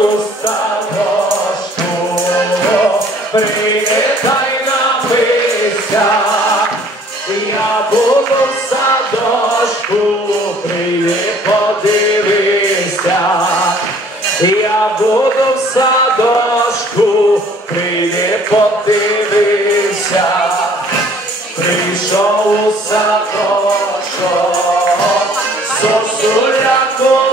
у напися, я буду в садочку, привіт, я буду в садочку, привіт, прийшов у садочок, сосуляку.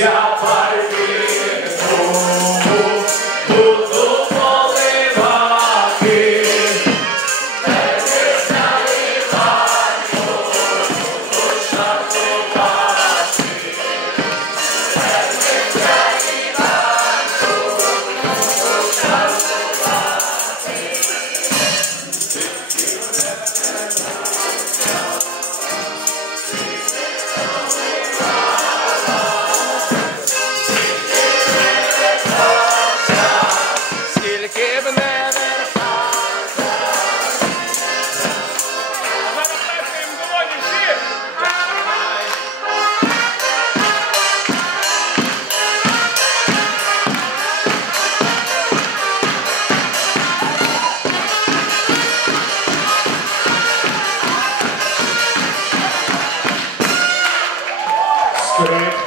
Shall fight.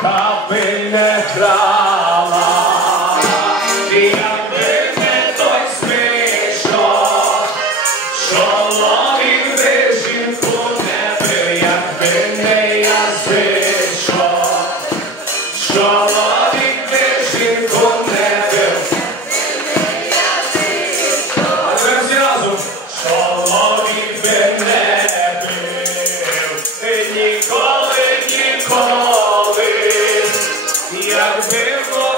Kabine krala Pegou